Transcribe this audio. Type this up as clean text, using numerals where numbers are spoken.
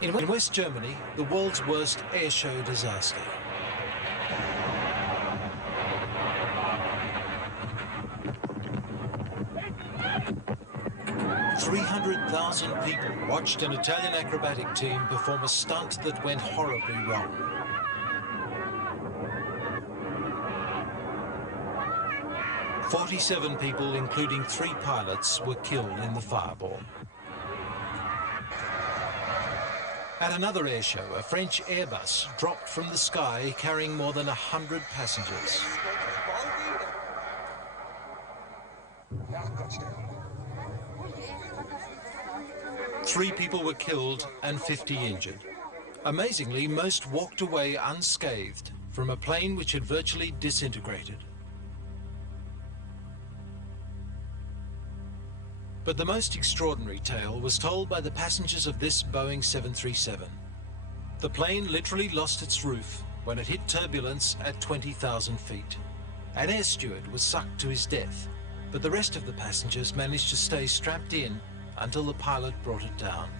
In West Germany, the world's worst airshow disaster. "300,000 people watched an Italian acrobatic team perform a stunt that went horribly wrong. "47 people, including 3 pilots, were killed in the fireball. At another airshow, a French Airbus dropped from the sky carrying more than 100 passengers. Three people were killed and 50 injured. Amazingly, most walked away unscathed from a plane which had virtually disintegrated. But the most extraordinary tale was told by the passengers of this Boeing 737. The plane literally lost its roof when it hit turbulence at 20,000 feet. An air steward was sucked to his death, but the rest of the passengers managed to stay strapped in until the pilot brought it down.